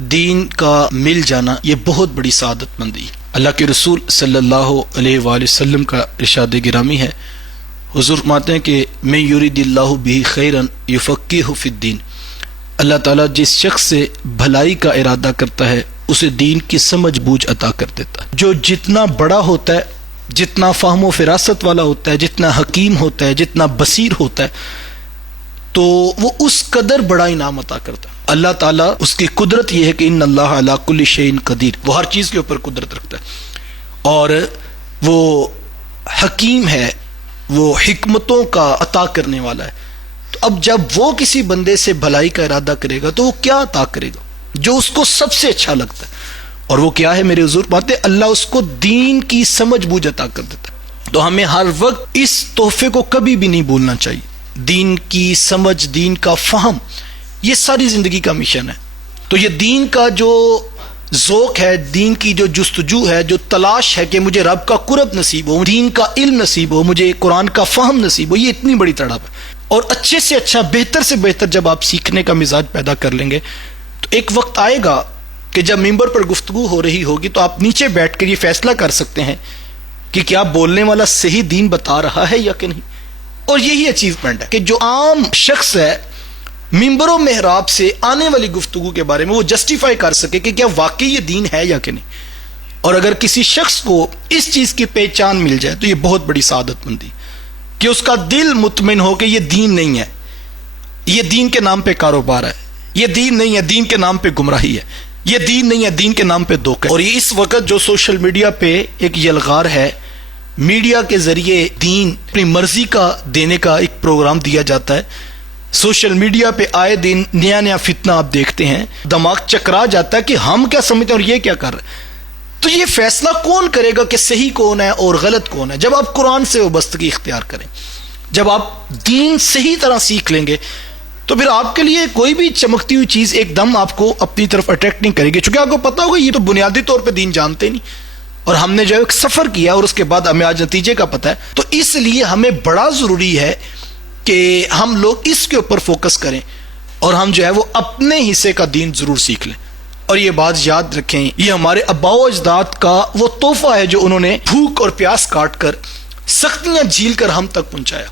دین کا مل جانا یہ بہت بڑی سعادت مندی ہے۔ اللہ کے رسول صلی اللہ علیہ وآلہ وسلم کا ارشاد گرامی ہے، حضور فرماتے ہیں کہ میں یرید اللہ بہ خیرا یفقہہ فی الدین، اللہ تعالیٰ جس شخص سے بھلائی کا ارادہ کرتا ہے اسے دین کی سمجھ بوجھ عطا کر دیتا ہے۔ جو جتنا بڑا ہوتا ہے، جتنا فہم و فراست والا ہوتا ہے، جتنا حکیم ہوتا ہے، جتنا بصیر ہوتا ہے، تو وہ اس قدر بڑا انعام عطا کرتا ہے۔ اللہ تعالیٰ اس کی قدرت یہ ہے کہ ان اللہ علی کل شیء قدیر، وہ ہر چیز کے اوپر قدرت رکھتا ہے اور وہ حکیم ہے، وہ حکمتوں کا عطا کرنے والا ہے۔ تو اب جب وہ کسی بندے سے بھلائی کا ارادہ کرے گا تو وہ کیا عطا کرے گا؟ جو اس کو سب سے اچھا لگتا ہے، اور وہ کیا ہے میرے حضور باتیں، اللہ اس کو دین کی سمجھ بوجھ عطا کر دیتا ہے۔ تو ہمیں ہر وقت اس تحفے کو کبھی بھی نہیں بھولنا چاہیے۔ دین کی سمجھ، دین کا فہم، یہ ساری زندگی کا مشن ہے۔ تو یہ دین کا جو ذوق ہے، دین کی جو جستجو ہے، جو تلاش ہے کہ مجھے رب کا قرب نصیب ہو، دین کا علم نصیب ہو، مجھے قرآن کا فہم نصیب ہو، یہ اتنی بڑی تڑپ ہے۔ اور اچھے سے اچھا، بہتر سے بہتر جب آپ سیکھنے کا مزاج پیدا کر لیں گے تو ایک وقت آئے گا کہ جب ممبر پر گفتگو ہو رہی ہوگی تو آپ نیچے بیٹھ کر یہ فیصلہ کر سکتے ہیں کہ کیا بولنے والا صحیح دین بتا رہا ہے یا کہ نہیں۔ اور یہی اچیومنٹ ہے کہ جو عام شخص ہے ممبر و محراب سے آنے والی گفتگو کے بارے میں وہ جسٹیفائی کر سکے کہ کیا واقعی یہ دین ہے یا کہ نہیں۔ اور اگر کسی شخص کو اس چیز کی پہچان مل جائے تو یہ بہت بڑی سعادت مندی کہ اس کا دل مطمئن ہو کہ یہ دین نہیں ہے، یہ دین کے نام پہ کاروبار ہے، یہ دین نہیں ہے، دین کے نام پہ گمراہی ہے، یہ دین نہیں ہے، دین کے نام پہ دھوکہ ہے۔ اور یہ اس وقت جو سوشل میڈیا پہ ایک یلغار ہے، میڈیا کے ذریعے دین اپنی مرضی کا دینے کا ایک پروگرام دیا جاتا ہے۔ سوشل میڈیا پہ آئے دن نیا نیا فتنہ آپ دیکھتے ہیں، دماغ چکرا جاتا ہے کہ ہم کیا سمجھتے ہیں اور یہ کیا کر رہے ہیں۔ تو یہ فیصلہ کون کرے گا کہ صحیح کون ہے اور غلط کون ہے؟ جب آپ قرآن سے وابستگی اختیار کریں، جب آپ دین صحیح طرح سیکھ لیں گے تو پھر آپ کے لیے کوئی بھی چمکتی ہوئی چیز ایک دم آپ کو اپنی طرف اٹریکٹ نہیں کرے گی، چونکہ آپ کو پتا ہوگا یہ تو بنیادی طور پہ دین جانتے نہیں، اور ہم نے جو ایک سفر کیا اور اس کے بعد ہمیں آج نتیجے کا پتہ ہے۔ تو اس لیے ہمیں بڑا ضروری ہے کہ ہم لوگ اس کے اوپر فوکس کریں اور ہم جو ہے وہ اپنے حصے کا دین ضرور سیکھ لیں۔ اور یہ بات یاد رکھیں، یہ ہمارے آباء و اجداد کا وہ تحفہ ہے جو انہوں نے بھوک اور پیاس کاٹ کر، سختیاں جھیل کر ہم تک پہنچایا،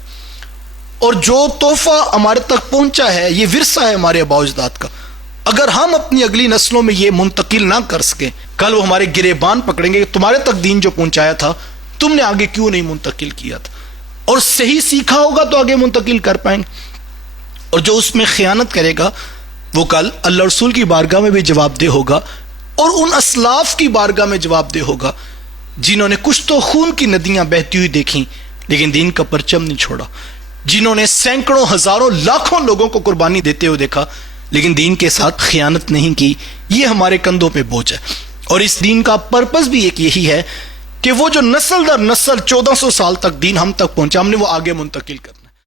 اور جو تحفہ ہمارے تک پہنچا ہے یہ ورثہ ہے ہمارے آباء و اجداد کا۔ اگر ہم اپنی اگلی نسلوں میں یہ منتقل نہ کر سکیں، کل وہ ہمارے گریبان پکڑیں گے کہ تمہارے تک دین جو پہنچایا تھا تم نے آگے کیوں نہیں منتقل کیا تھا، اور صحیح سیکھا ہوگا تو آگے منتقل کر پائیں گے۔ اور جو اس میں خیانت کرے گا وہ کل اللہ رسول کی بارگاہ میں بھی جواب دہ ہوگا، اور ان اسلاف کی بارگاہ میں جواب دہ ہوگا جنہوں نے کچھ تو خون کی ندیاں بہتی ہوئی دیکھیں لیکن دین کا پرچم نہیں چھوڑا، جنہوں نے سینکڑوں، ہزاروں، لاکھوں لوگوں کو قربانی دیتے ہوئے دیکھا لیکن دین کے ساتھ خیانت نہیں کی۔ یہ ہمارے کندھوں پہ بوجھ ہے، اور اس دین کا پرپس بھی ایک یہی ہے کہ وہ جو نسل در نسل 1400 سال تک دین ہم تک پہنچا، ہم نے وہ آگے منتقل کر